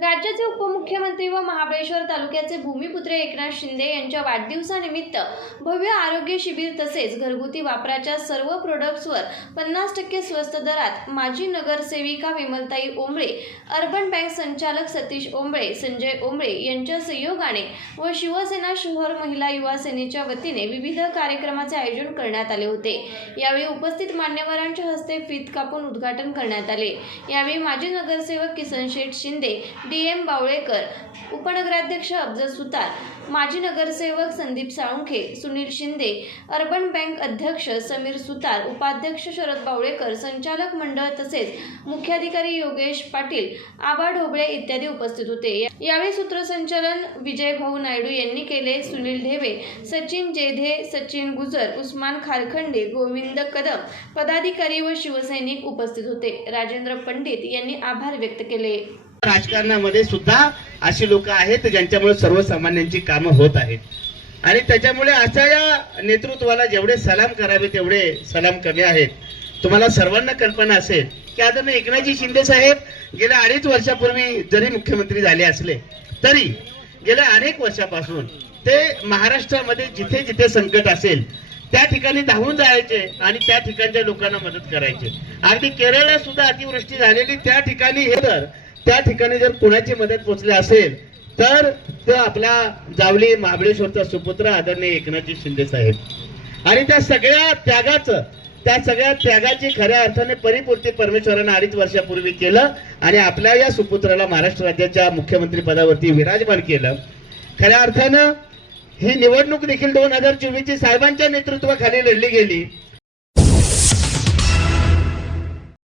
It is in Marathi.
राज्याचे उपमुख्यमंत्री व महाबळेश्वर तालुक्याचे भूमिपुत्र एकनाथ शिंदे यांच्या वाढदिवसानिमित्त भव्य आरोग्य शिबिर तसेच घरगुती वापराच्या सर्व प्रोडक्ट्सवर पन्नास टक्के स्वस्त दरात माजी नगरसेविका विमलताई ओंबळे अर्बन बँक संचालक सतीश ओंबळे संजय ओंबळे यांच्या संयोगाने व शिवसेना शहर महिला युवा सेनेच्या वतीने विविध कार्यक्रमाचे आयोजन करण्यात आले होते. यावेळी उपस्थित मान्यवरांच्या हस्ते फीत कापून उद्घाटन करण्यात आले. यावेळी माजी नगरसेवक किसन शेठ शिंदे डी एम बावळेकर उपनगराध्यक्ष अफजल सुतार माजी नगरसेवक संदीप साळुंखे सुनील शिंदे अर्बन बँक अध्यक्ष समीर सुतार उपाध्यक्ष शरद बावळेकर संचालक मंडळ तसेच मुख्याधिकारी योगेश पाटील आबा ढोबळे इत्यादी उपस्थित होते. यावेळी सूत्रसंचालन विजय भाऊ नायडू यांनी केले सुनील ढेवे सचिन जेधे सचिन गुजर उस्मान खारखंडे गोविंद कदम पदाधिकारी व शिवसैनिक उपस्थित होते. राजेंद्र पंडित यांनी आभार व्यक्त केले. राजकारणामध्ये सुद्धा अशी लोक आहेत ज्यांच्यामुळे सर्वसामान्यांची कामं होत आहेत. आणि त्याच्यामुळे अशा या नेतृत्वाला जेवढे सलाम करावे तेवढे सलाम कमी आहेत. तुम्हाला सर्वांना कल्पना असेल की आदरणीय एकनाथजी शिंदे साहेब गेल्या अडीच वर्षापूर्वी जरी मुख्यमंत्री झाले असले तरी गेल्या अनेक वर्षापासून ते महाराष्ट्रामध्ये जिथे जिथे संकट असेल त्या ठिकाणी धावून जायचे आणि त्या ठिकाणच्या लोकांना मदत करायचे. अगदी केरळला सुद्धा अतिवृष्टी झालेली त्या ठिकाणी हे तर त्या ठिकाणी जर कुणाची मदत पोचली असेल तर तो आपला जावली महाबळेश्वरचा सुपुत्र आदरणीय एकनाथजी शिंदे साहेब. आणि त्या सगळ्या त्यागाचं त्या सगळ्या त्यागाची खऱ्या अर्थाने परिपूर्ती परमेश्वरानं अडीच वर्षापूर्वी केलं आणि आपल्या या सुपुत्राला महाराष्ट्र राज्याच्या मुख्यमंत्री पदावरती विराजमान केलं. खऱ्या अर्थानं ही निवडणूक देखील दोन हजार चोवीसची साहेबांच्या नेतृत्वाखाली लढली गेली.